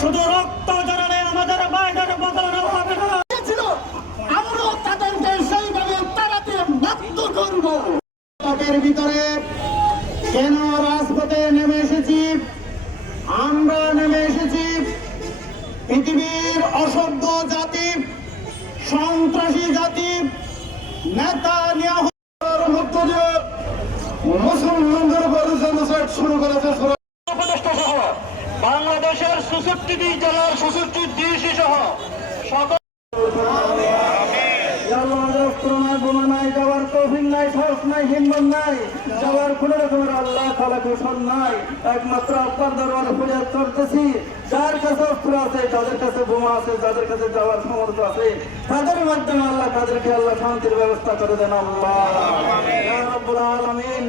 শুধু রক্ত জড়ালে আমাদের বাইরের বদলানো হবে না। আমরাও তাদেরকে সেইভাবে তাড়াতে বাধ্য করব। তাদের ভিতরে কেন রাজপথে নেমে এসেছি? আমরা নেমে এসেছি পৃথিবীর অসভ্য জাতি সন্ত্রাসী জাতি নেতা নিয়াহর মধ্য দিয়ে মুসলমানদের উপর জনসাট শুরু করেছে বাংলাদেশের সুষট্টি জেলার সুষট্টি ডিসি সহ সকল একমাত্র আপনার দরবারে ফরিয়াদ করতেছি যার কাছে অস্ত্র আছে যাদের কাছে বোমা আছে যাদের কাছে যাওয়ার সমর্থ আছে তাদের মাধ্যমে আল্লাহ তাদেরকে আল্লাহ শান্তির ব্যবস্থা করে দেন আল্লাহ আলামিন